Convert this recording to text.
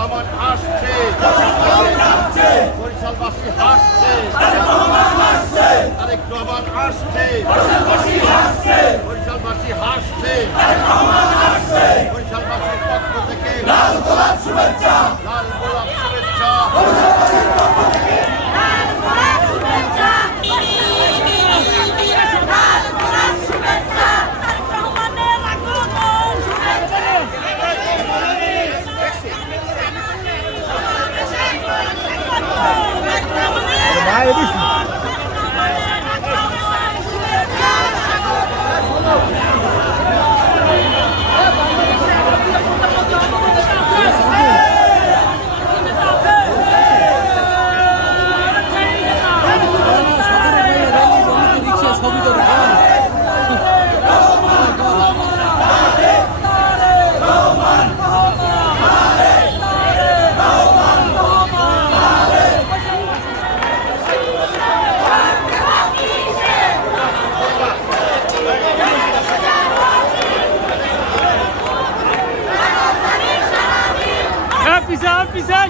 রহমান আসছে, বরিশালবাসী হাসছে, তারেক রহমান আসছে, বরিশালবাসী হাসছে, বরিশালবাসীর পক্ষ থেকে লাল গোলাপ শুভেচ্ছা, লাল গোলাপ শুভেচ্ছা। Pisar!